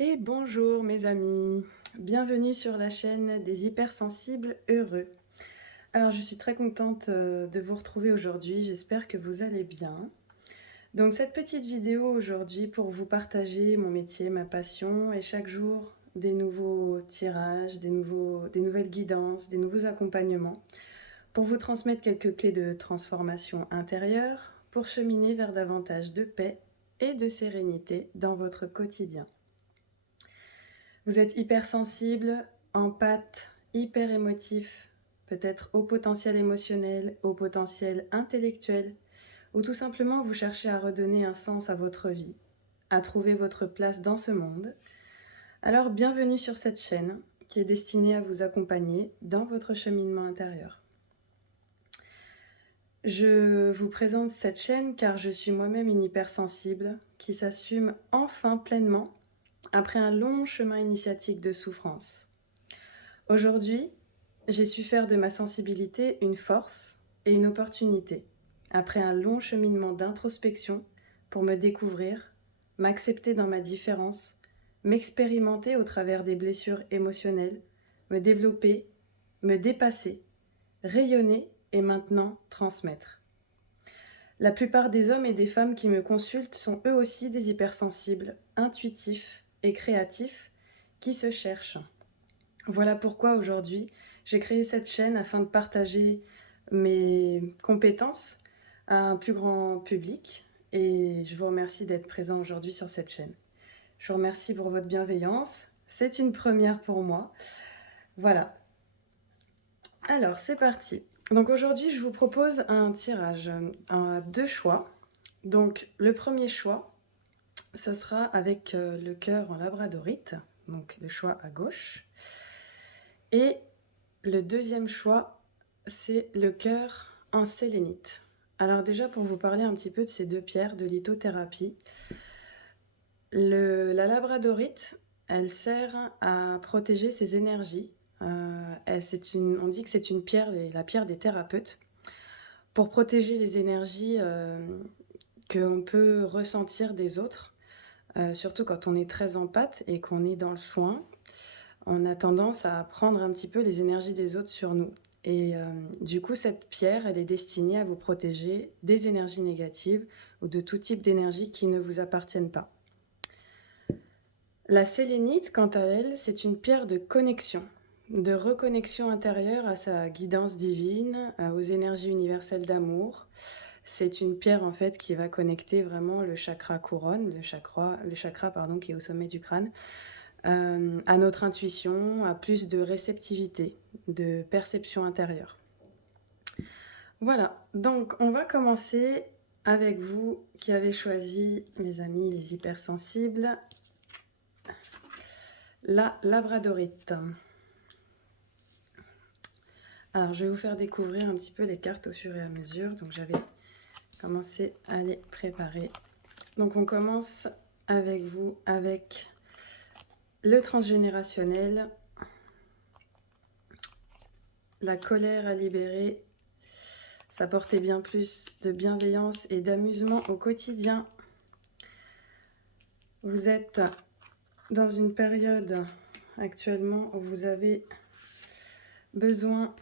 Et bonjour mes amis, bienvenue sur la chaîne des hypersensibles heureux. Alors je suis très contente de vous retrouver aujourd'hui, j'espère que vous allez bien. Donc cette petite vidéo aujourd'hui pour vous partager mon métier, ma passion et chaque jour des nouveaux tirages, des nouvelles guidances, des nouveaux accompagnements pour vous transmettre quelques clés de transformation intérieure pour cheminer vers davantage de paix et de sérénité dans votre quotidien. Vous êtes hypersensible, empathe, hyper émotif, peut-être au potentiel émotionnel, au potentiel intellectuel, ou tout simplement vous cherchez à redonner un sens à votre vie, à trouver votre place dans ce monde. Alors bienvenue sur cette chaîne qui est destinée à vous accompagner dans votre cheminement intérieur. Je vous présente cette chaîne car je suis moi-même une hypersensible qui s'assume enfin pleinement après un long chemin initiatique de souffrance. Aujourd'hui, j'ai su faire de ma sensibilité une force et une opportunité, après un long cheminement d'introspection pour me découvrir, m'accepter dans ma différence, m'expérimenter au travers des blessures émotionnelles, me développer, me dépasser, rayonner et maintenant transmettre. La plupart des hommes et des femmes qui me consultent sont eux aussi des hypersensibles, intuitifs et créatifs qui se cherchent. Voilà pourquoi aujourd'hui, j'ai créé cette chaîne afin de partager mes compétences à un plus grand public et je vous remercie d'être présent aujourd'hui sur cette chaîne. Je vous remercie pour votre bienveillance, c'est une première pour moi. Voilà, alors c'est parti. Donc aujourd'hui, je vous propose un tirage à deux choix. Donc le premier choix, ce sera avec le cœur en labradorite, donc le choix à gauche. Et le deuxième choix, c'est le cœur en sélénite. Alors déjà, pour vous parler un petit peu de ces deux pierres de lithothérapie, la labradorite, elle sert à protéger ses énergies. On dit que c'est une pierre, la pierre des thérapeutes, pour protéger les énergies qu'on peut ressentir des autres, surtout quand on est très empathe et qu'on est dans le soin. On a tendance à prendre un petit peu les énergies des autres sur nous. Et du coup, cette pierre, elle est destinée à vous protéger des énergies négatives ou de tout type d'énergie qui ne vous appartiennent pas. La sélénite, quant à elle, c'est une pierre de connexion, de reconnexion intérieure à sa guidance divine, aux énergies universelles d'amour. C'est une pierre en fait qui va connecter vraiment le chakra couronne, le chakra qui est au sommet du crâne, à notre intuition, à plus de réceptivité, de perception intérieure. Voilà, donc on va commencer avec vous qui avez choisi, mes amis les hypersensibles, la labradorite. Alors je vais vous faire découvrir un petit peu les cartes au fur et à mesure, donc j'avais commencé à les préparer. Donc on commence avec vous avec le transgénérationnel, la colère à libérer, ça portait bien plus de bienveillance et d'amusement au quotidien. Vous êtes dans une période actuellement où vous avez besoin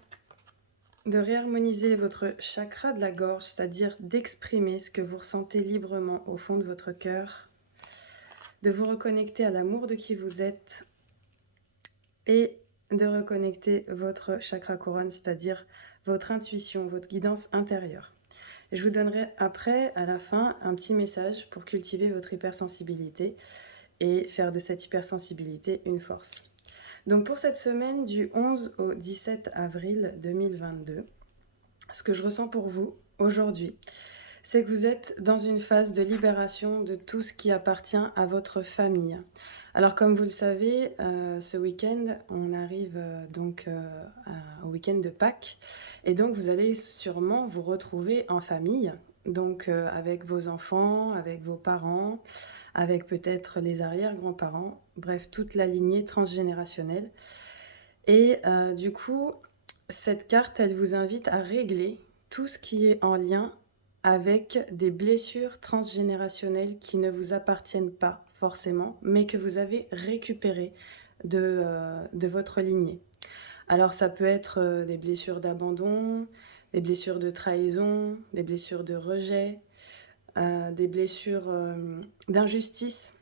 de réharmoniser votre chakra de la gorge, c'est-à-dire d'exprimer ce que vous ressentez librement au fond de votre cœur, de vous reconnecter à l'amour de qui vous êtes et de reconnecter votre chakra couronne, c'est-à-dire votre intuition, votre guidance intérieure. Je vous donnerai après, à la fin, un petit message pour cultiver votre hypersensibilité et faire de cette hypersensibilité une force. Donc pour cette semaine du 11 au 17 avril 2022, ce que je ressens pour vous aujourd'hui, c'est que vous êtes dans une phase de libération de tout ce qui appartient à votre famille. Alors comme vous le savez, ce week-end, on arrive au week-end de Pâques, et donc vous allez sûrement vous retrouver en famille, donc avec vos enfants, avec vos parents, avec peut-être les arrière-grands-parents, bref, toute la lignée transgénérationnelle. Et du coup, cette carte, elle vous invite à régler tout ce qui est en lien avec des blessures transgénérationnelles qui ne vous appartiennent pas forcément, mais que vous avez récupérées de votre lignée. Alors ça peut être, des blessures d'abandon, des blessures de trahison, des blessures de rejet, des blessures, d'injustice.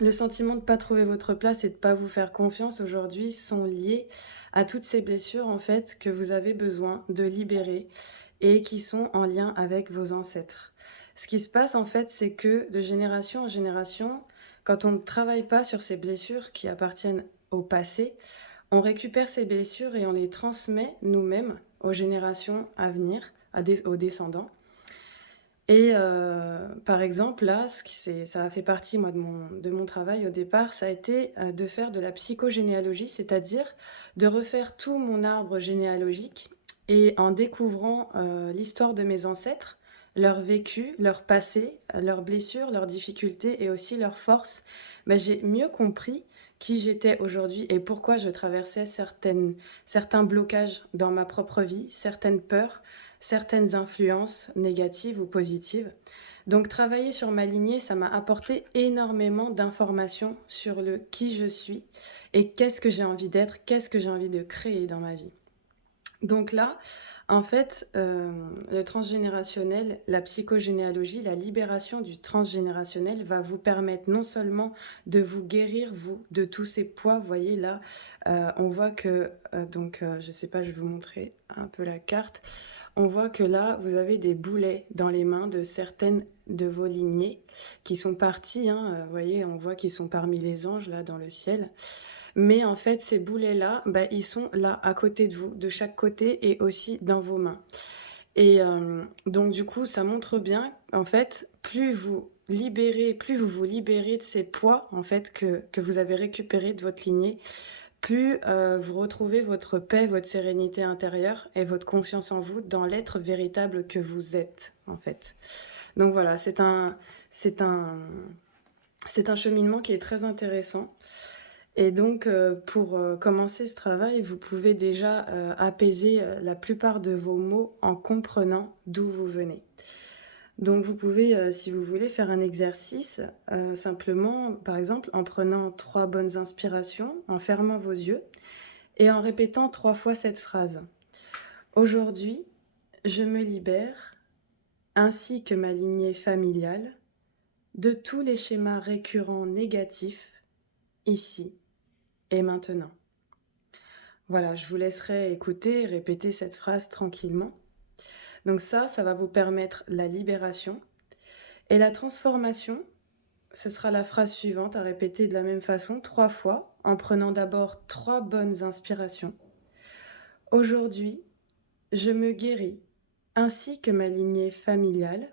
Le sentiment de ne pas trouver votre place et de ne pas vous faire confiance aujourd'hui sont liés à toutes ces blessures, en fait, que vous avez besoin de libérer et qui sont en lien avec vos ancêtres. Ce qui se passe, en fait, c'est que de génération en génération, quand on ne travaille pas sur ces blessures qui appartiennent au passé, on récupère ces blessures et on les transmet nous-mêmes aux générations à venir, aux descendants. Et par exemple, là, ça a fait partie, moi, de mon travail au départ, ça a été, de faire de la psychogénéalogie, c'est-à-dire de refaire tout mon arbre généalogique et en découvrant, l'histoire de mes ancêtres, leur vécu, leur passé, leurs blessures, leurs difficultés et aussi leurs forces, j'ai mieux compris qui j'étais aujourd'hui et pourquoi je traversais certains blocages dans ma propre vie, certaines peurs, certaines influences négatives ou positives. Donc travailler sur ma lignée, ça m'a apporté énormément d'informations sur le qui je suis et qu'est-ce que j'ai envie d'être, qu'est-ce que j'ai envie de créer dans ma vie. Donc là, en fait, le transgénérationnel, la psychogénéalogie, la libération du transgénérationnel va vous permettre non seulement de vous guérir, vous, de tous ces poids. Vous voyez là, on voit que, je sais pas, je vais vous montrer un peu la carte. On voit que là, vous avez des boulets dans les mains de certaines de vos lignées qui sont parties, hein, vous voyez, on voit qu'ils sont parmi les anges là dans le ciel. Mais en fait, ces boulets-là, ils sont là, à côté de vous, de chaque côté et aussi dans vos mains. Et donc du coup, ça montre bien, en fait, plus vous vous libérez de ces poids, en fait, que vous avez récupérés de votre lignée, plus, vous retrouvez votre paix, votre sérénité intérieure et votre confiance en vous dans l'être véritable que vous êtes, en fait. Donc voilà, c'est un c'est un cheminement qui est très intéressant et donc, pour, commencer ce travail, vous pouvez déjà, apaiser, la plupart de vos maux en comprenant d'où vous venez. Donc vous pouvez, si vous voulez, faire un exercice, simplement, par exemple, en prenant 3 bonnes inspirations, en fermant vos yeux et en répétant 3 fois cette phrase: «Aujourd'hui, je me libère, ainsi que ma lignée familiale, de tous les schémas récurrents négatifs, ici et maintenant». Voilà, je vous laisserai écouter et répéter cette phrase tranquillement. Donc ça va vous permettre la libération et la transformation, ce sera la phrase suivante à répéter de la même façon 3 fois en prenant d'abord 3 bonnes inspirations. Aujourd'hui, je me guéris ainsi que ma lignée familiale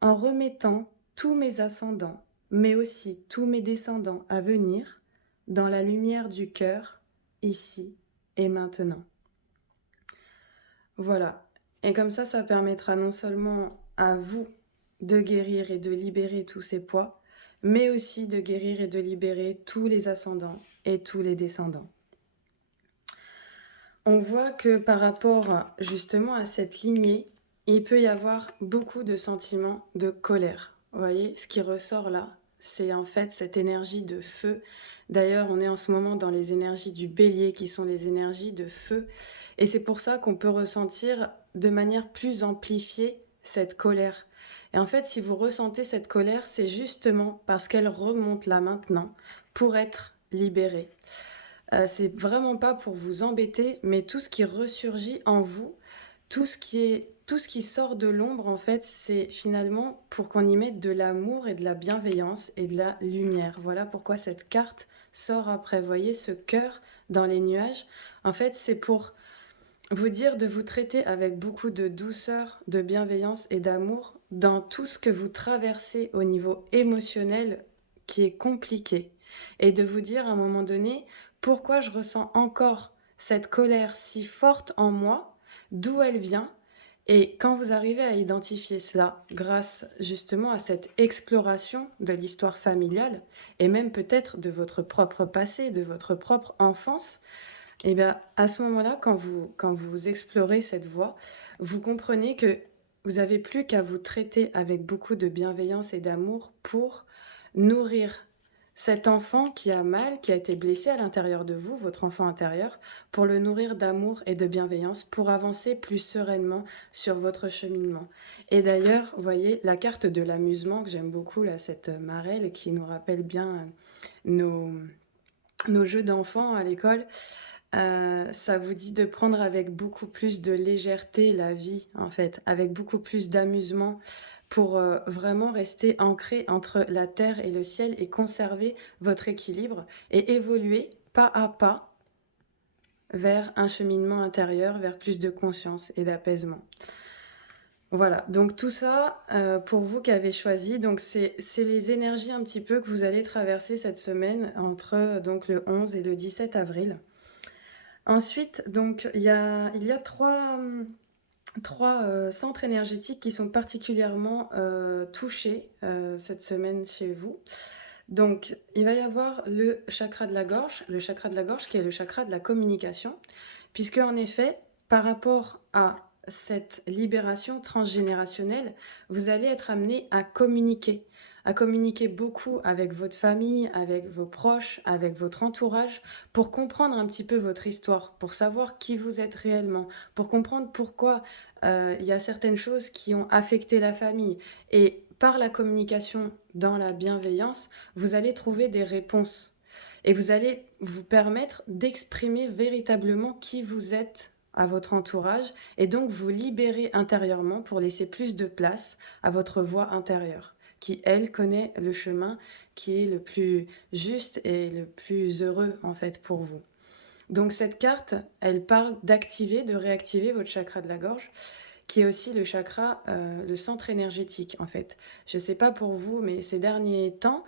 en remettant tous mes ascendants, mais aussi tous mes descendants à venir dans la lumière du cœur, ici et maintenant. Voilà. Et comme ça permettra non seulement à vous de guérir et de libérer tous ces poids, mais aussi de guérir et de libérer tous les ascendants et tous les descendants. On voit que par rapport justement à cette lignée, il peut y avoir beaucoup de sentiments de colère. Vous voyez, ce qui ressort là, c'est en fait cette énergie de feu. D'ailleurs, on est en ce moment dans les énergies du bélier qui sont les énergies de feu. Et c'est pour ça qu'on peut ressentir de manière plus amplifiée cette colère. Et en fait, si vous ressentez cette colère, c'est justement parce qu'elle remonte là maintenant pour être libérée. C'est vraiment pas pour vous embêter, mais tout ce qui ressurgit en vous, tout ce qui sort de l'ombre, en fait, c'est finalement pour qu'on y mette de l'amour et de la bienveillance et de la lumière. Voilà pourquoi cette carte sort après. Vous voyez ce cœur dans les nuages? En fait, c'est pour vous dire de vous traiter avec beaucoup de douceur, de bienveillance et d'amour dans tout ce que vous traversez au niveau émotionnel qui est compliqué. Et de vous dire à un moment donné, pourquoi je ressens encore cette colère si forte en moi, d'où elle vient. Et quand vous arrivez à identifier cela grâce justement à cette exploration de l'histoire familiale et même peut-être de votre propre passé, de votre propre enfance, et bien, à ce moment-là, quand vous explorez cette voie, vous comprenez que vous avez plus qu'à vous traiter avec beaucoup de bienveillance et d'amour pour nourrir cet enfant qui a mal, qui a été blessé à l'intérieur de vous, votre enfant intérieur, pour le nourrir d'amour et de bienveillance, pour avancer plus sereinement sur votre cheminement. Et d'ailleurs, vous voyez, la carte de l'amusement que j'aime beaucoup, là, cette marelle qui nous rappelle bien nos, nos jeux d'enfants à l'école, ça vous dit de prendre avec beaucoup plus de légèreté la vie, en fait, avec beaucoup plus d'amusement pour, vraiment rester ancré entre la terre et le ciel et conserver votre équilibre et évoluer pas à pas vers un cheminement intérieur, vers plus de conscience et d'apaisement. Voilà, donc tout ça, pour vous qui avez choisi, donc c'est les énergies un petit peu que vous allez traverser cette semaine entre, donc le 11 et le 17 avril. Ensuite, donc il y a 3 centres énergétiques qui sont particulièrement, touchés, cette semaine chez vous. Donc il va y avoir le chakra de la gorge qui est le chakra de la communication, puisque en effet, par rapport à cette libération transgénérationnelle, vous allez être amené à communiquer beaucoup avec votre famille, avec vos proches, avec votre entourage, pour comprendre un petit peu votre histoire, pour savoir qui vous êtes réellement, pour comprendre pourquoi il y a certaines choses qui ont affecté la famille. Et par la communication dans la bienveillance, vous allez trouver des réponses. Et vous allez vous permettre d'exprimer véritablement qui vous êtes à votre entourage et donc vous libérer intérieurement pour laisser plus de place à votre voix intérieure qui, elle, connaît le chemin qui est le plus juste et le plus heureux en fait pour vous. Donc cette carte, elle parle d'activer, de réactiver votre chakra de la gorge, qui est aussi le chakra, le centre énergétique en fait. Je ne sais pas pour vous, mais ces derniers temps,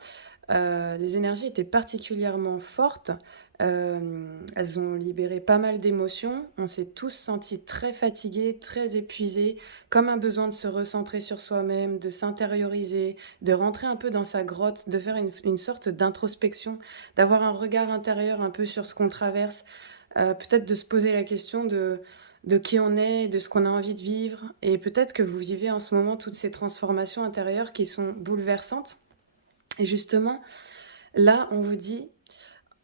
les énergies étaient particulièrement fortes. Elles ont libéré pas mal d'émotions. On s'est tous sentis très fatigués, très épuisés, comme un besoin de se recentrer sur soi-même, de s'intérioriser, de rentrer un peu dans sa grotte, de faire une sorte d'introspection, d'avoir un regard intérieur un peu sur ce qu'on traverse, peut-être de se poser la question de qui on est, de ce qu'on a envie de vivre. Et peut-être que vous vivez en ce moment toutes ces transformations intérieures qui sont bouleversantes. Et justement, là, on vous dit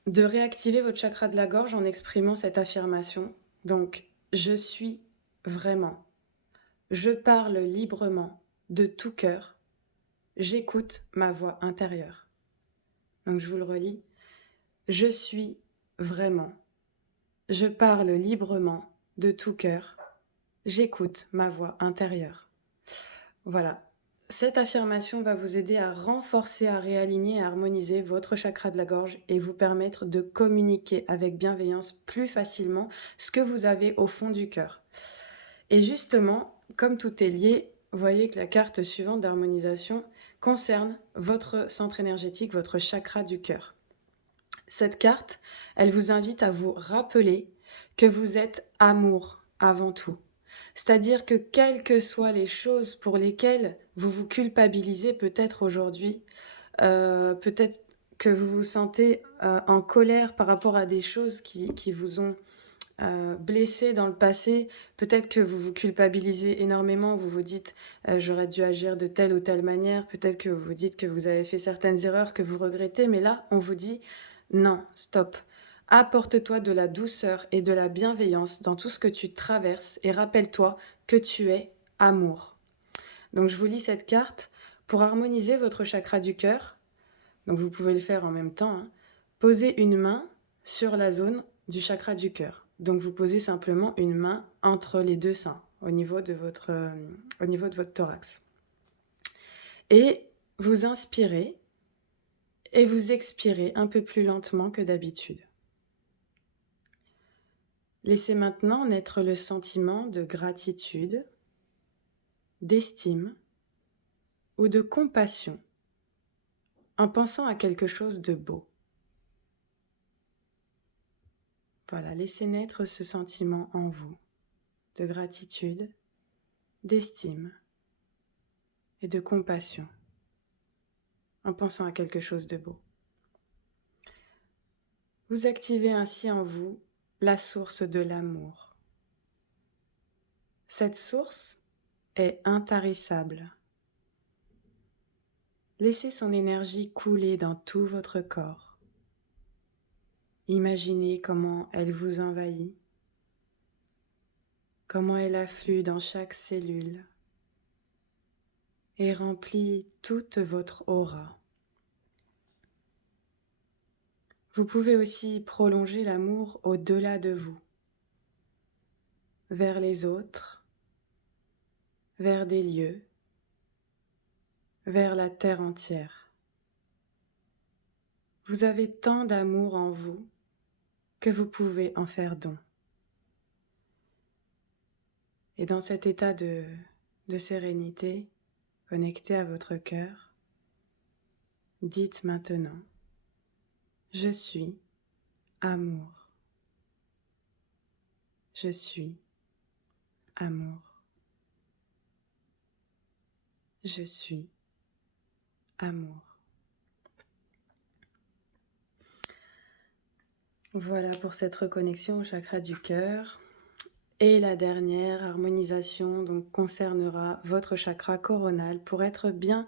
de réactiver votre chakra de la gorge en exprimant cette affirmation. Donc, je suis vraiment. Je parle librement, de tout cœur. J'écoute ma voix intérieure. Donc, je vous le relis. Je suis vraiment. Je parle librement, de tout cœur. J'écoute ma voix intérieure. Voilà. Cette affirmation va vous aider à renforcer, à réaligner, à harmoniser votre chakra de la gorge et vous permettre de communiquer avec bienveillance plus facilement ce que vous avez au fond du cœur. Et justement, comme tout est lié, vous voyez que la carte suivante d'harmonisation concerne votre centre énergétique, votre chakra du cœur. Cette carte, elle vous invite à vous rappeler que vous êtes amour avant tout. C'est-à-dire que quelles que soient les choses pour lesquelles vous vous culpabilisez peut-être aujourd'hui, peut-être que vous vous sentez en colère par rapport à des choses qui vous ont blessé dans le passé, peut-être que vous vous culpabilisez énormément, vous vous dites j'aurais dû agir de telle ou telle manière, peut-être que vous vous dites que vous avez fait certaines erreurs que vous regrettez, mais là on vous dit non, stop. Apporte-toi de la douceur et de la bienveillance dans tout ce que tu traverses et rappelle-toi que tu es amour. Donc je vous lis cette carte pour harmoniser votre chakra du cœur. Donc vous pouvez le faire en même temps, hein. Posez une main sur la zone du chakra du cœur. Donc vous posez simplement une main entre les deux seins, au niveau de votre thorax. Et vous inspirez et vous expirez un peu plus lentement que d'habitude. Laissez maintenant naître le sentiment de gratitude, d'estime ou de compassion en pensant à quelque chose de beau. Voilà, laissez naître ce sentiment en vous de gratitude, d'estime et de compassion en pensant à quelque chose de beau. Vous activez ainsi en vous la source de l'amour. Cette source est intarissable. Laissez son énergie couler dans tout votre corps. Imaginez comment elle vous envahit, comment elle afflue dans chaque cellule et remplit toute votre aura. Vous pouvez aussi prolonger l'amour au-delà de vous, vers les autres, vers des lieux, vers la terre entière. Vous avez tant d'amour en vous que vous pouvez en faire don. Et dans cet état de sérénité, connecté à votre cœur, dites maintenant, je suis amour. Je suis amour. Je suis amour. Voilà pour cette reconnexion au chakra du cœur. Et la dernière harmonisation donc concernera votre chakra coronal pour être bien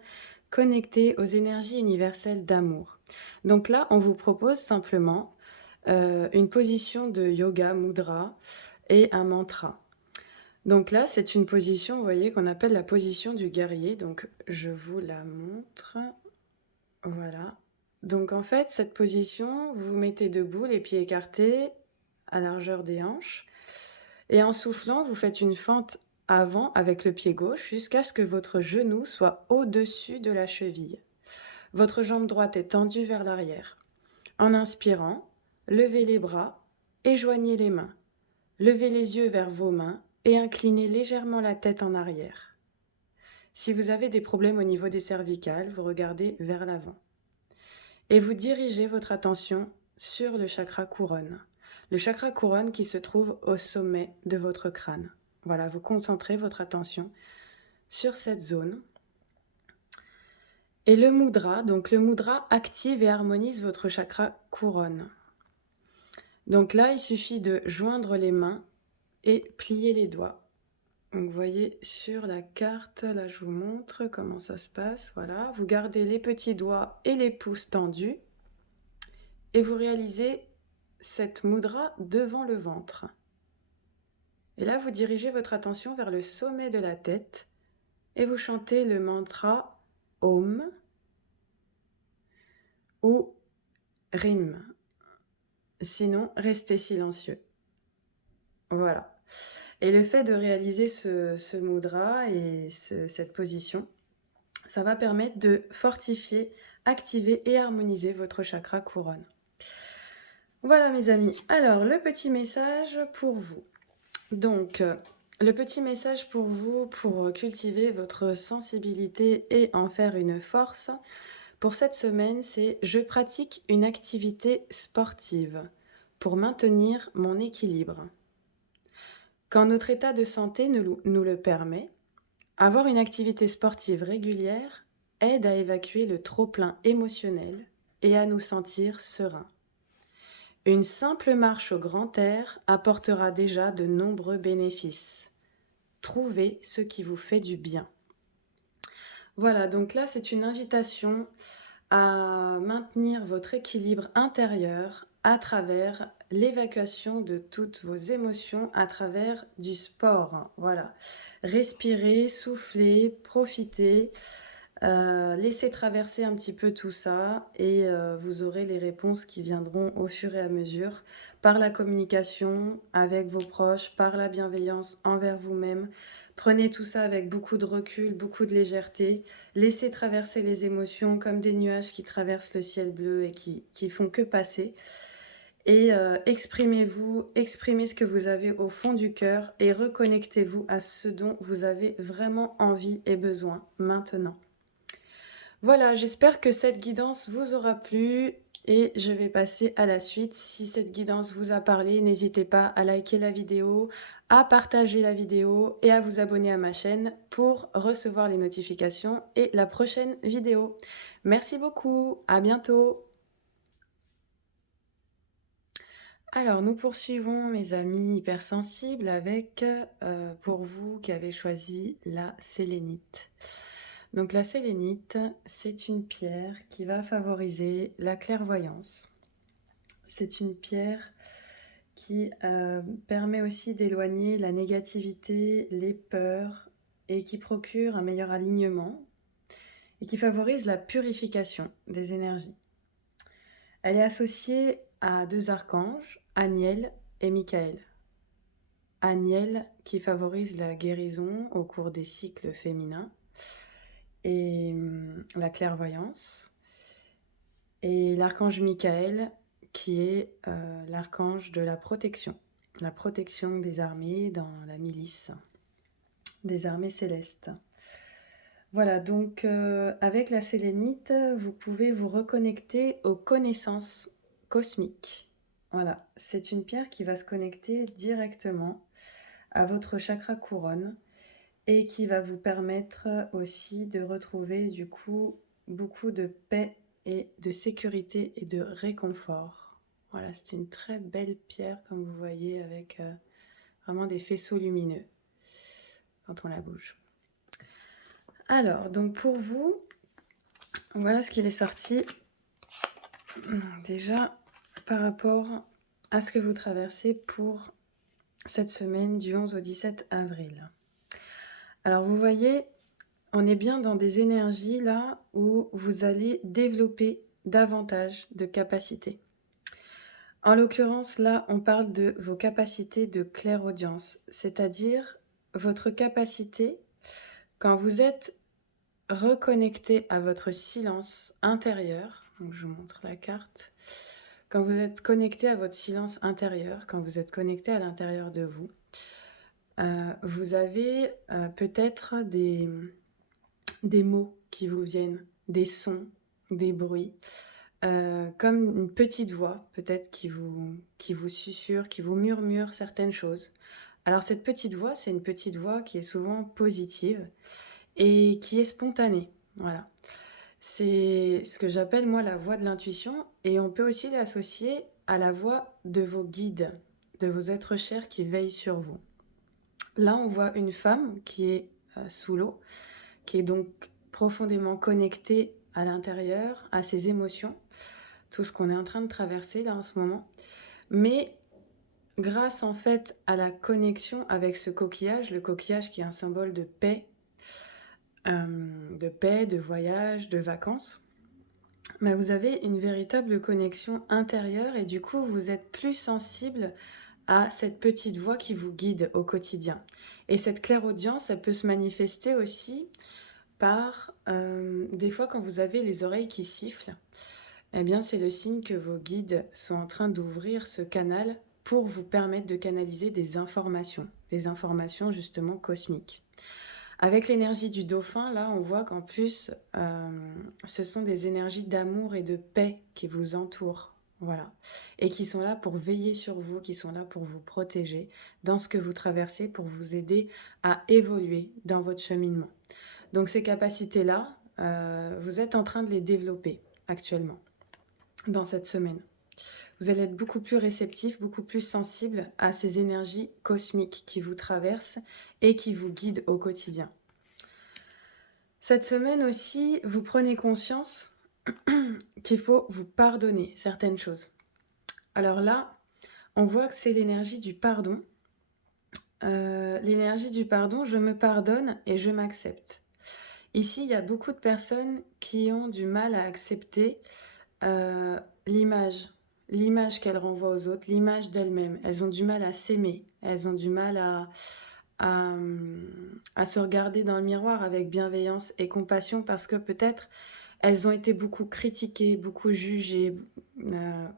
connecté aux énergies universelles d'amour. Donc là, on vous propose simplement une position de yoga mudra et un mantra. Donc là, c'est une position, vous voyez, qu'on appelle la position du guerrier. Donc je vous la montre. Voilà. Donc en fait, cette position, vous vous mettez debout, les pieds écartés à largeur des hanches. Et en soufflant, vous faites une fente avant avec le pied gauche jusqu'à ce que votre genou soit au-dessus de la cheville. Votre jambe droite est tendue vers l'arrière. En inspirant, levez les bras et joignez les mains. Levez les yeux vers vos mains et inclinez légèrement la tête en arrière. Si vous avez des problèmes au niveau des cervicales, vous regardez vers l'avant. Et vous dirigez votre attention sur le chakra couronne. Le chakra couronne qui se trouve au sommet de votre crâne. Voilà, vous concentrez votre attention sur cette zone. Et le mudra, donc le mudra active et harmonise votre chakra couronne. Donc là, il suffit de joindre les mains et plier les doigts. Donc vous voyez sur la carte, là je vous montre comment ça se passe. Voilà, vous gardez les petits doigts et les pouces tendus et vous réalisez cette mudra devant le ventre. Et là, vous dirigez votre attention vers le sommet de la tête et vous chantez le mantra Om ou Rim. Sinon, restez silencieux. Voilà. Et le fait de réaliser ce mudra et cette position, ça va permettre de fortifier, activer et harmoniser votre chakra couronne. Voilà mes amis. Alors, le petit message pour vous. Donc, le petit message pour vous, pour cultiver votre sensibilité et en faire une force, pour cette semaine, c'est « Je pratique une activité sportive pour maintenir mon équilibre ». Quand notre état de santé nous le permet, avoir une activité sportive régulière aide à évacuer le trop-plein émotionnel et à nous sentir sereins. Une simple marche au grand air apportera déjà de nombreux bénéfices. Trouvez ce qui vous fait du bien. Voilà, donc là c'est une invitation à maintenir votre équilibre intérieur à travers l'évacuation de toutes vos émotions à travers du sport. Voilà, respirez, soufflez, profitez. Laissez traverser un petit peu tout ça et vous aurez les réponses qui viendront au fur et à mesure par la communication avec vos proches, par la bienveillance envers vous-même. Prenez tout ça avec beaucoup de recul, beaucoup de légèreté. Laissez traverser les émotions comme des nuages qui traversent le ciel bleu et qui font que passer. Et exprimez-vous, exprimez ce que vous avez au fond du cœur et reconnectez-vous à ce dont vous avez vraiment envie et besoin maintenant. Voilà, j'espère que cette guidance vous aura plu et je vais passer à la suite. Si cette guidance vous a parlé, n'hésitez pas à liker la vidéo, à partager la vidéo et à vous abonner à ma chaîne pour recevoir les notifications et la prochaine vidéo. Merci beaucoup, à bientôt. Alors, nous poursuivons, mes amis hypersensibles, avec, pour vous qui avez choisi la sélénite. Donc la sélénite, c'est une pierre qui va favoriser la clairvoyance. C'est une pierre qui permet aussi d'éloigner la négativité, les peurs et qui procure un meilleur alignement et qui favorise la purification des énergies. Elle est associée à deux archanges, Aniel et Michael. Aniel qui favorise la guérison au cours des cycles féminins et la clairvoyance. Et l'archange Michael qui est l'archange de la protection des armées dans la milice, des armées célestes. Voilà, donc avec la sélénite, vous pouvez vous reconnecter aux connaissances cosmiques. Voilà, c'est une pierre qui va se connecter directement à votre chakra couronne et qui va vous permettre aussi de retrouver du coup beaucoup de paix et de sécurité et de réconfort. Voilà, c'est une très belle pierre comme vous voyez avec vraiment des faisceaux lumineux quand on la bouge. Alors, donc pour vous, voilà ce qu'il est sorti déjà par rapport à ce que vous traversez pour cette semaine du 11 au 17 avril. Alors vous voyez, on est bien dans des énergies là où vous allez développer davantage de capacités. En l'occurrence, là, on parle de vos capacités de clairaudience, c'est-à-dire votre capacité, quand vous êtes reconnecté à votre silence intérieur, donc je vous montre la carte, quand vous êtes connecté à votre silence intérieur, quand vous êtes connecté à l'intérieur de vous, vous avez peut-être des mots qui vous viennent, des sons, des bruits, comme une petite voix peut-être qui vous susurre, qui vous murmure certaines choses. Alors cette petite voix, c'est une petite voix qui est souvent positive et qui est spontanée. Voilà. C'est ce que j'appelle moi la voix de l'intuition et on peut aussi l'associer à la voix de vos guides, de vos êtres chers qui veillent sur vous. Là, on voit une femme qui est sous l'eau, qui est donc profondément connectée à l'intérieur, à ses émotions, tout ce qu'on est en train de traverser là en ce moment. Mais grâce en fait à la connexion avec ce coquillage, le coquillage qui est un symbole de paix, de voyage, de vacances, mais vous avez une véritable connexion intérieure et du coup vous êtes plus sensible à cette petite voix qui vous guide au quotidien. Et cette clairaudience, elle peut se manifester aussi par des fois quand vous avez les oreilles qui sifflent, eh bien c'est le signe que vos guides sont en train d'ouvrir ce canal pour vous permettre de canaliser des informations justement cosmiques. Avec l'énergie du dauphin, là, on voit qu'en plus, ce sont des énergies d'amour et de paix qui vous entourent. Voilà. Et qui sont là pour veiller sur vous, qui sont là pour vous protéger dans ce que vous traversez, pour vous aider à évoluer dans votre cheminement. Donc ces capacités-là, vous êtes en train de les développer actuellement, dans cette semaine. Vous allez être beaucoup plus réceptif, beaucoup plus sensible à ces énergies cosmiques qui vous traversent et qui vous guident au quotidien. Cette semaine aussi, vous prenez conscience qu'il faut vous pardonner certaines choses. Alors là, on voit que c'est l'énergie du pardon. L'énergie du pardon, je me pardonne et je m'accepte. Ici, il y a beaucoup de personnes qui ont du mal à accepter l'image qu'elles renvoient aux autres, l'image d'elles-mêmes. Elles ont du mal à s'aimer, elles ont du mal à se regarder dans le miroir avec bienveillance et compassion parce que peut-être elles ont été beaucoup critiquées, beaucoup jugées,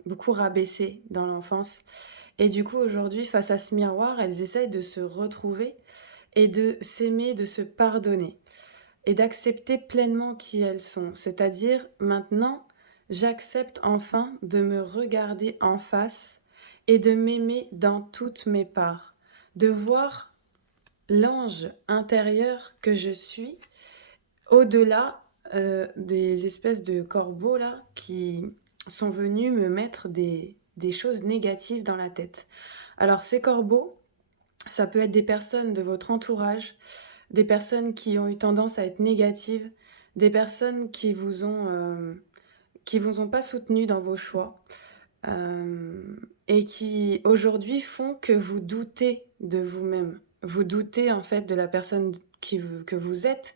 beaucoup rabaissées dans l'enfance. Et du coup, aujourd'hui, face à ce miroir, elles essayent de se retrouver et de s'aimer, de se pardonner et d'accepter pleinement qui elles sont. C'est-à-dire, maintenant, j'accepte enfin de me regarder en face et de m'aimer dans toutes mes parts, de voir l'ange intérieur que je suis au-delà des espèces de corbeaux là qui sont venus me mettre des choses négatives dans la tête. Alors ces corbeaux, ça peut être des personnes de votre entourage, des personnes qui ont eu tendance à être négatives, des personnes qui vous ont pas soutenu dans vos choix, et qui aujourd'hui font que vous doutez de vous-même. Vous doutez en fait de la personne que vous êtes.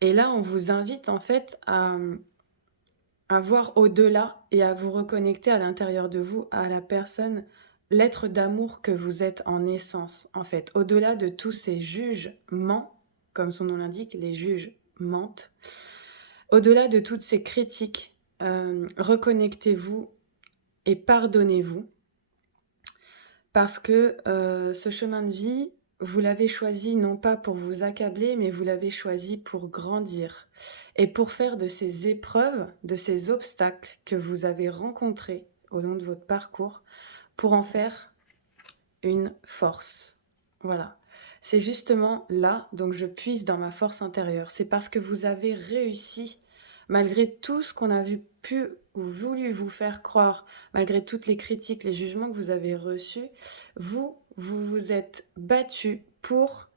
Et là, on vous invite en fait à voir au-delà et à vous reconnecter à l'intérieur de vous, à la personne, l'être d'amour que vous êtes en essence, en fait. Au-delà de tous ces jugements, comme son nom l'indique, les juges mentent. Au-delà de toutes ces critiques, reconnectez-vous et pardonnez-vous. Parce que ce chemin de vie, vous l'avez choisi non pas pour vous accabler, mais vous l'avez choisi pour grandir et pour faire de ces épreuves, de ces obstacles que vous avez rencontrés au long de votre parcours, pour en faire une force. Voilà. C'est justement là, donc je puise dans ma force intérieure. C'est parce que vous avez réussi, malgré tout ce qu'on a pu ou voulu vous faire croire, malgré toutes les critiques, les jugements que vous avez reçus, vous vous êtes battu pour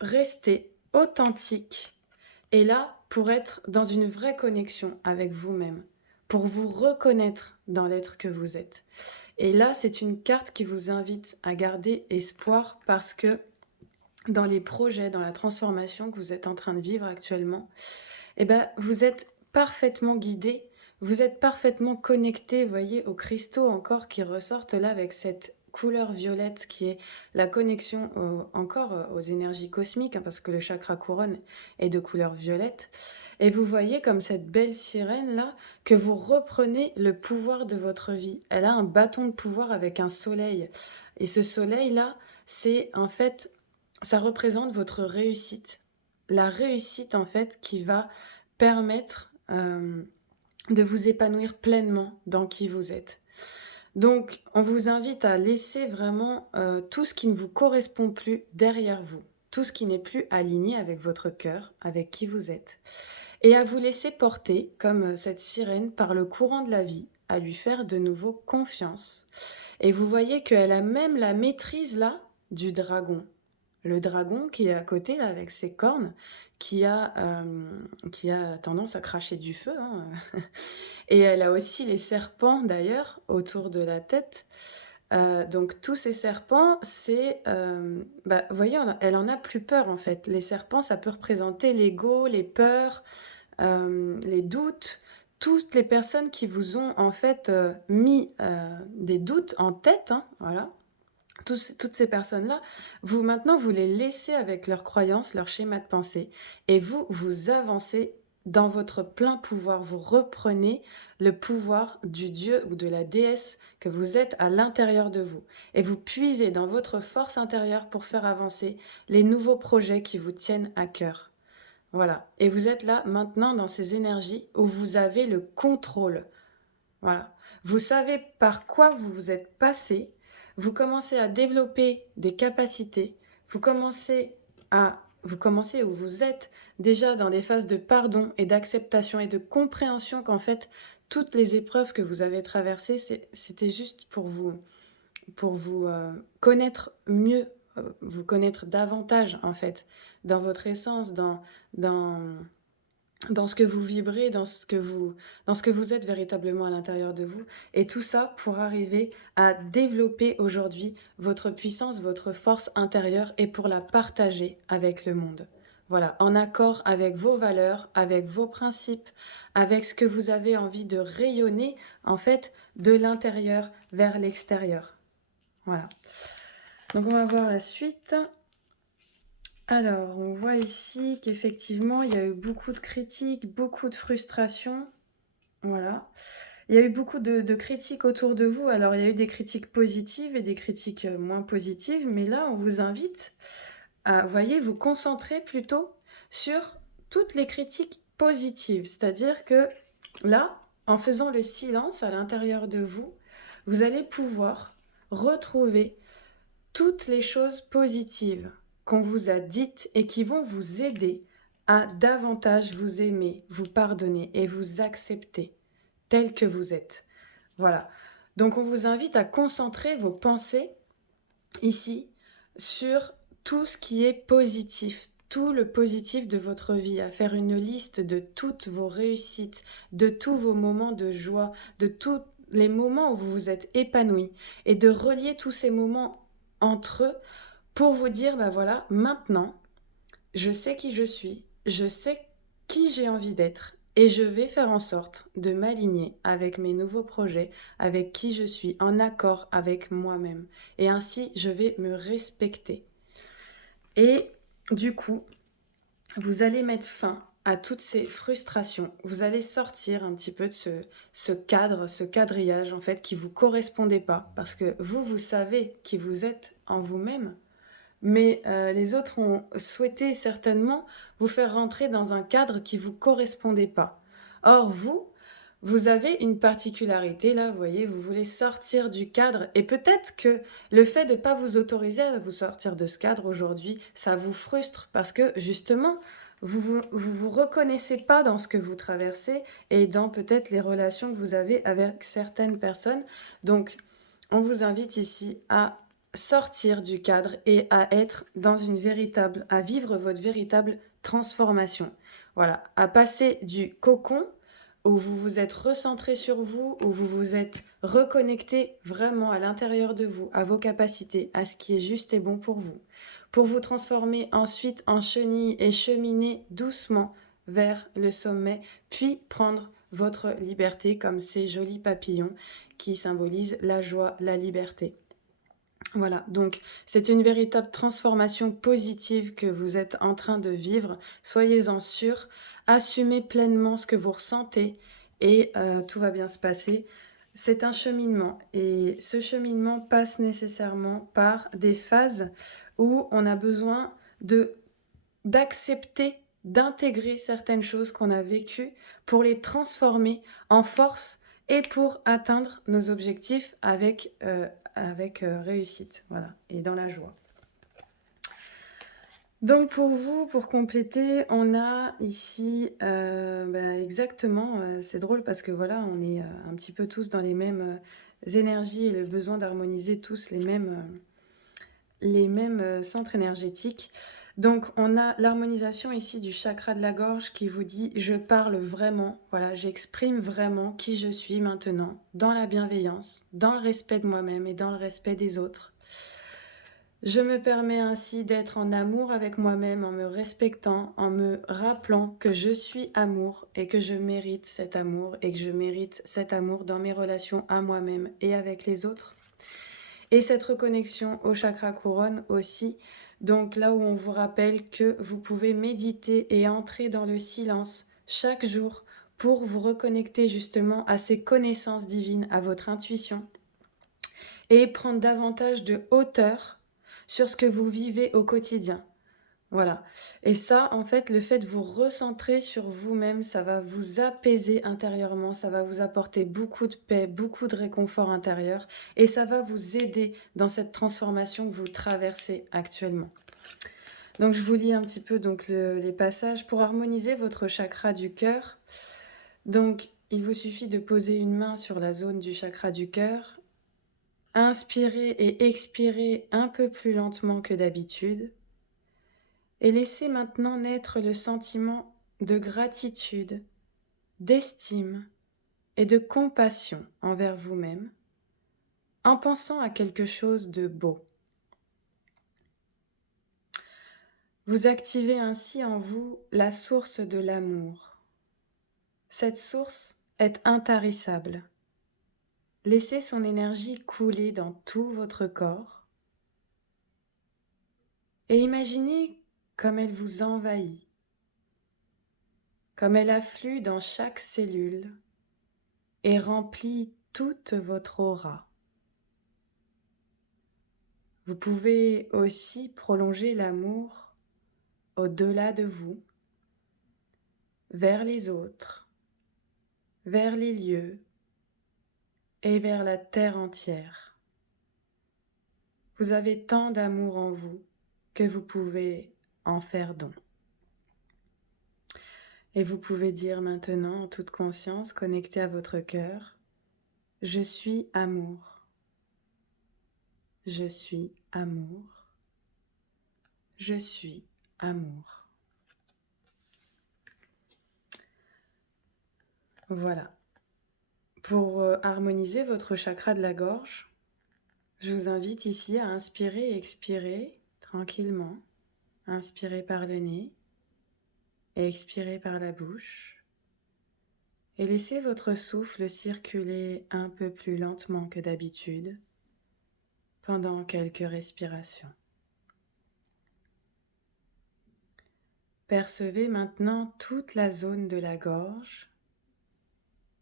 rester authentique et là, pour être dans une vraie connexion avec vous-même, pour vous reconnaître dans l'être que vous êtes. Et là, c'est une carte qui vous invite à garder espoir parce que dans les projets, dans la transformation que vous êtes en train de vivre actuellement, eh ben, vous êtes parfaitement guidé, vous êtes parfaitement connecté, vous voyez, aux cristaux encore qui ressortent là avec cette couleur violette qui est la connexion encore aux énergies cosmiques, hein, parce que le chakra couronne est de couleur violette. Et vous voyez comme cette belle sirène là, que vous reprenez le pouvoir de votre vie. Elle a un bâton de pouvoir avec un soleil. Et ce soleil là, c'est en fait, ça représente votre réussite. La réussite en fait qui va permettre de vous épanouir pleinement dans qui vous êtes. Donc, on vous invite à laisser vraiment tout ce qui ne vous correspond plus derrière vous, tout ce qui n'est plus aligné avec votre cœur, avec qui vous êtes, et à vous laisser porter, comme cette sirène, par le courant de la vie, à lui faire de nouveau confiance. Et vous voyez qu'elle a même la maîtrise là du dragon. Le dragon qui est à côté là, avec ses cornes, qui a tendance à cracher du feu, hein. Et elle a aussi les serpents d'ailleurs autour de la tête. Donc tous ces serpents, c'est, bah, vous voyez, elle en a plus peur en fait. Les serpents, ça peut représenter l'ego, les peurs, les doutes, toutes les personnes qui vous ont en fait mis des doutes en tête, hein, voilà. Toutes ces personnes-là, vous maintenant, vous les laissez avec leurs croyances, leur schéma de pensée, et vous avancez dans votre plein pouvoir. Vous reprenez le pouvoir du dieu ou de la déesse que vous êtes à l'intérieur de vous, et vous puisez dans votre force intérieure pour faire avancer les nouveaux projets qui vous tiennent à cœur. Voilà. Et vous êtes là maintenant dans ces énergies où vous avez le contrôle. Voilà. Vous savez par quoi vous vous êtes passé, vous commencez à développer des capacités, vous commencez où vous êtes déjà dans des phases de pardon et d'acceptation et de compréhension qu'en fait, toutes les épreuves que vous avez traversées, c'était juste pour vous connaître mieux, vous connaître davantage en fait, dans votre essence, dans, dans ce que vous vibrez, dans ce que vous êtes véritablement à l'intérieur de vous. Et tout ça pour arriver à développer aujourd'hui votre puissance, votre force intérieure et pour la partager avec le monde. Voilà, en accord avec vos valeurs, avec vos principes, avec ce que vous avez envie de rayonner, en fait, de l'intérieur vers l'extérieur. Voilà. Donc on va voir la suite. Alors, on voit ici qu'effectivement, il y a eu beaucoup de critiques, beaucoup de frustration. Voilà. Il y a eu beaucoup de critiques autour de vous. Alors, il y a eu des critiques positives et des critiques moins positives, mais là, on vous invite à, vous voyez, vous concentrer plutôt sur toutes les critiques positives. C'est-à-dire que là, en faisant le silence à l'intérieur de vous, vous allez pouvoir retrouver toutes les choses positives qu'on vous a dites et qui vont vous aider à davantage vous aimer, vous pardonner et vous accepter tel que vous êtes. Voilà. Donc on vous invite à concentrer vos pensées ici sur tout ce qui est positif, tout le positif de votre vie, à faire une liste de toutes vos réussites, de tous vos moments de joie, de tous les moments où vous vous êtes épanoui, et de relier tous ces moments entre eux pour vous dire, bah voilà, maintenant, je sais qui je suis, je sais qui j'ai envie d'être, et je vais faire en sorte de m'aligner avec mes nouveaux projets, avec qui je suis, en accord avec moi-même. Et ainsi, je vais me respecter. Et du coup, vous allez mettre fin à toutes ces frustrations. Vous allez sortir un petit peu de ce cadre, ce quadrillage en fait qui vous correspondait pas, parce que vous savez qui vous êtes en vous-même, mais les autres ont souhaité certainement vous faire rentrer dans un cadre qui vous correspondait pas. Or vous avez une particularité là, vous voyez, vous voulez sortir du cadre, et peut-être que le fait de ne pas vous autoriser à vous sortir de ce cadre aujourd'hui, ça vous frustre parce que justement, vous reconnaissez pas dans ce que vous traversez et dans peut-être les relations que vous avez avec certaines personnes. Donc, on vous invite ici à sortir du cadre et à être dans à vivre votre véritable transformation. Voilà, à passer du cocon où vous vous êtes recentré sur vous, où vous vous êtes reconnecté vraiment à l'intérieur de vous, à vos capacités, à ce qui est juste et bon pour vous transformer ensuite en chenille et cheminer doucement vers le sommet, puis prendre votre liberté comme ces jolis papillons qui symbolisent la joie, la liberté. Voilà, donc c'est une véritable transformation positive que vous êtes en train de vivre. Soyez-en sûrs, assumez pleinement ce que vous ressentez et tout va bien se passer. C'est un cheminement et ce cheminement passe nécessairement par des phases où on a besoin d'accepter, d'intégrer certaines choses qu'on a vécues pour les transformer en force et pour atteindre nos objectifs avec réussite, voilà, et dans la joie. Donc pour vous, pour compléter, on a ici exactement, c'est drôle parce que voilà, on est un petit peu tous dans les mêmes énergies et le besoin d'harmoniser tous les mêmes centres énergétiques. Donc on a l'harmonisation ici du chakra de la gorge qui vous dit je parle vraiment, voilà, j'exprime vraiment qui je suis maintenant, dans la bienveillance, dans le respect de moi-même et dans le respect des autres. Je me permets ainsi d'être en amour avec moi-même, en me respectant, en me rappelant que je suis amour et que je mérite cet amour et que je mérite cet amour dans mes relations à moi-même et avec les autres. Et cette reconnexion au chakra couronne aussi, donc là où on vous rappelle que vous pouvez méditer et entrer dans le silence chaque jour pour vous reconnecter justement à ces connaissances divines, à votre intuition et prendre davantage de hauteur sur ce que vous vivez au quotidien. Voilà. Et ça, en fait, le fait de vous recentrer sur vous-même, ça va vous apaiser intérieurement, ça va vous apporter beaucoup de paix, beaucoup de réconfort intérieur et ça va vous aider dans cette transformation que vous traversez actuellement. Donc, je vous lis un petit peu les passages pour harmoniser votre chakra du cœur. Donc, il vous suffit de poser une main sur la zone du chakra du cœur. Inspirez et expirez un peu plus lentement que d'habitude. Et laissez maintenant naître le sentiment de gratitude, d'estime et de compassion envers vous-même en pensant à quelque chose de beau. Vous activez ainsi en vous la source de l'amour. Cette source est intarissable. Laissez son énergie couler dans tout votre corps et imaginez comme elle vous envahit, comme elle afflue dans chaque cellule et remplit toute votre aura. Vous pouvez aussi prolonger l'amour au-delà de vous, vers les autres, vers les lieux et vers la terre entière. Vous avez tant d'amour en vous que vous pouvez en faire don. Et vous pouvez dire maintenant en toute conscience, connecté à votre cœur, je suis amour. Je suis amour. Je suis amour. Voilà. Pour harmoniser votre chakra de la gorge, je vous invite ici à inspirer et expirer tranquillement. Inspirez par le nez et expirez par la bouche. Et laissez votre souffle circuler un peu plus lentement que d'habitude pendant quelques respirations. Percevez maintenant toute la zone de la gorge.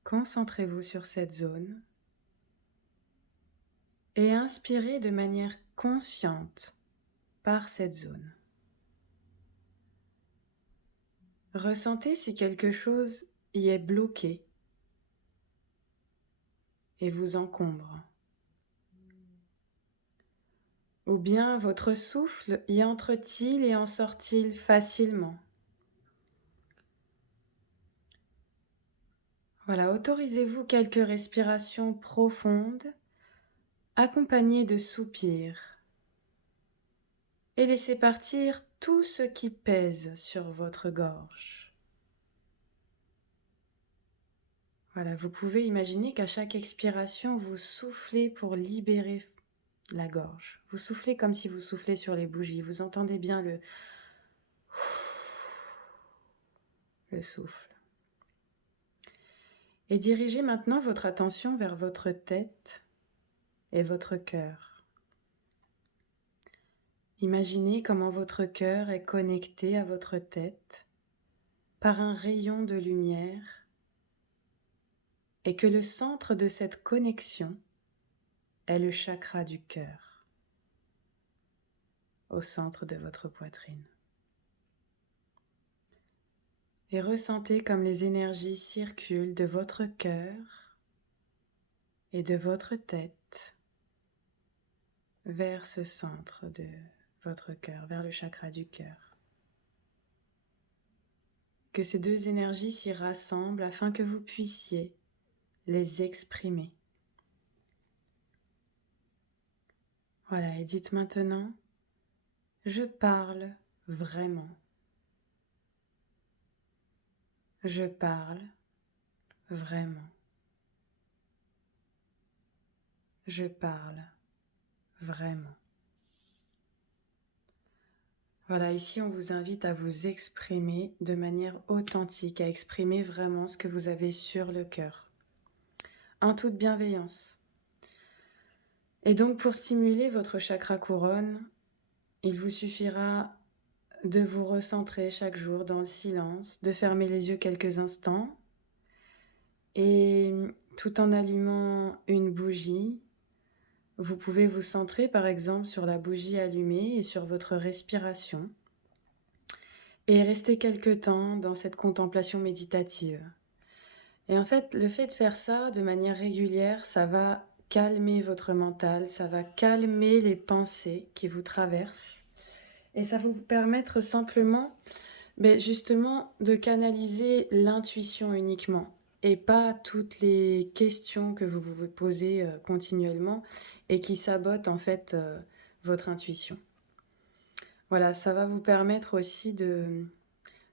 Concentrez-vous sur cette zone et inspirez de manière consciente par cette zone. Ressentez si quelque chose y est bloqué et vous encombre. Ou bien votre souffle y entre-t-il et en sort-il facilement. Voilà, autorisez-vous quelques respirations profondes accompagnées de soupirs et laissez partir tout ce qui pèse sur votre gorge. Voilà, vous pouvez imaginer qu'à chaque expiration, vous soufflez pour libérer la gorge. Vous soufflez comme si vous soufflez sur les bougies. Vous entendez bien le souffle. Et dirigez maintenant votre attention vers votre tête et votre cœur. Imaginez comment votre cœur est connecté à votre tête par un rayon de lumière et que le centre de cette connexion est le chakra du cœur, au centre de votre poitrine. Et ressentez comme les énergies circulent de votre cœur et de votre tête vers ce centre de votre cœur, vers le chakra du cœur. Que ces deux énergies s'y rassemblent afin que vous puissiez les exprimer. Voilà, et dites maintenant, je parle vraiment. Je parle vraiment. Je parle vraiment. Voilà, ici on vous invite à vous exprimer de manière authentique, à exprimer vraiment ce que vous avez sur le cœur, en toute bienveillance. Et donc pour stimuler votre chakra couronne, il vous suffira de vous recentrer chaque jour dans le silence, de fermer les yeux quelques instants et tout en allumant une bougie, vous pouvez vous centrer par exemple sur la bougie allumée et sur votre respiration et rester quelque temps dans cette contemplation méditative. Et en fait, le fait de faire ça de manière régulière, ça va calmer votre mental, ça va calmer les pensées qui vous traversent et ça va vous permettre simplement, justement, de canaliser l'intuition uniquement et pas toutes les questions que vous vous posez continuellement et qui sabotent en fait votre intuition. Voilà, ça va vous permettre aussi de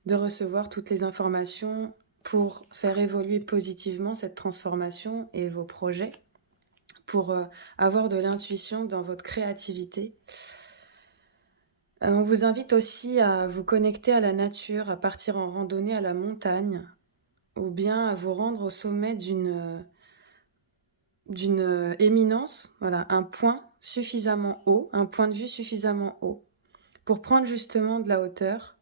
recevoir toutes les informations pour faire évoluer positivement cette transformation et vos projets, pour avoir de l'intuition dans votre créativité. On vous invite aussi à vous connecter à la nature, à partir en randonnée à la montagne, ou bien à vous rendre au sommet d'une éminence, voilà, un point suffisamment haut, un point de vue suffisamment haut, pour prendre justement de la hauteur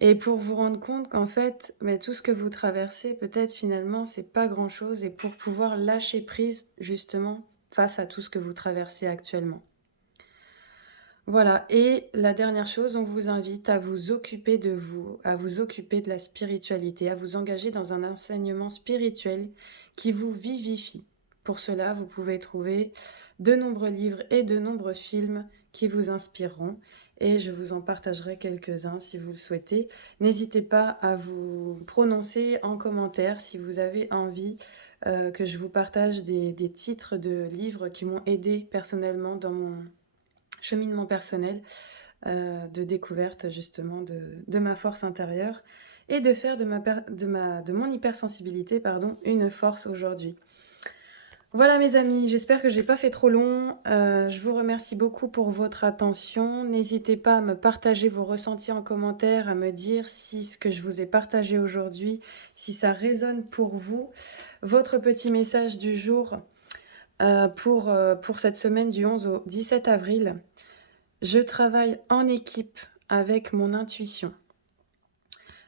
et pour vous rendre compte qu'en fait, tout ce que vous traversez, peut-être finalement, c'est pas grand-chose, et pour pouvoir lâcher prise justement face à tout ce que vous traversez actuellement. Voilà, et la dernière chose, on vous invite à vous occuper de vous, à vous occuper de la spiritualité, à vous engager dans un enseignement spirituel qui vous vivifie. Pour cela, vous pouvez trouver de nombreux livres et de nombreux films qui vous inspireront, et je vous en partagerai quelques-uns si vous le souhaitez. N'hésitez pas à vous prononcer en commentaire si vous avez envie que je vous partage des titres de livres qui m'ont aidé personnellement dans mon cheminement personnel de découverte justement de ma force intérieure. et de faire de mon hypersensibilité, pardon, une force aujourd'hui. Voilà mes amis, j'espère que j'ai pas fait trop long. Je vous remercie beaucoup pour votre attention. N'hésitez pas à me partager vos ressentis en commentaire, à me dire si ce que je vous ai partagé aujourd'hui, si ça résonne pour vous. Votre petit message du jour, pour cette semaine du 11 au 17 avril. Je travaille en équipe avec mon intuition.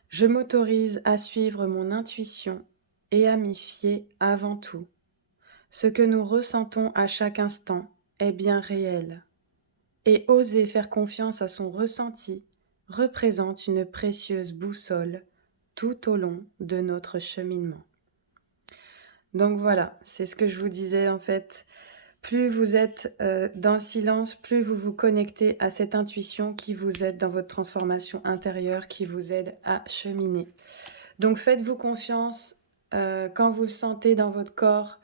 Je m'autorise à suivre mon intuition et à m'y fier avant tout. Ce que nous ressentons à chaque instant est bien réel. Et oser faire confiance à son ressenti représente une précieuse boussole tout au long de notre cheminement. Donc voilà, c'est ce que je vous disais en fait. Plus vous êtes dans le silence, plus vous vous connectez à cette intuition qui vous aide dans votre transformation intérieure, qui vous aide à cheminer. Donc faites-vous confiance quand vous le sentez dans votre corps,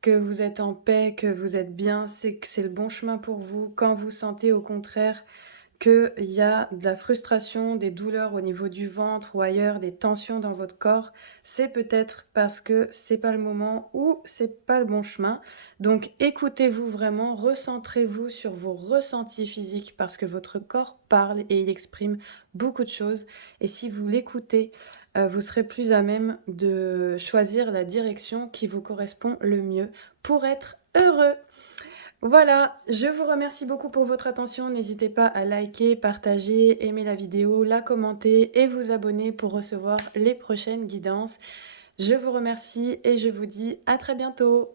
que vous êtes en paix, que vous êtes bien, c'est que c'est le bon chemin pour vous. Quand vous sentez au contraire qu'il y a de la frustration, des douleurs au niveau du ventre ou ailleurs, des tensions dans votre corps, c'est peut-être parce que c'est pas le moment ou c'est pas le bon chemin. Donc écoutez-vous vraiment, recentrez-vous sur vos ressentis physiques parce que votre corps parle et il exprime beaucoup de choses. Et si vous l'écoutez, vous serez plus à même de choisir la direction qui vous correspond le mieux pour être heureux. Voilà, je vous remercie beaucoup pour votre attention. N'hésitez pas à liker, partager, aimer la vidéo, la commenter et vous abonner pour recevoir les prochaines guidances. Je vous remercie et je vous dis à très bientôt.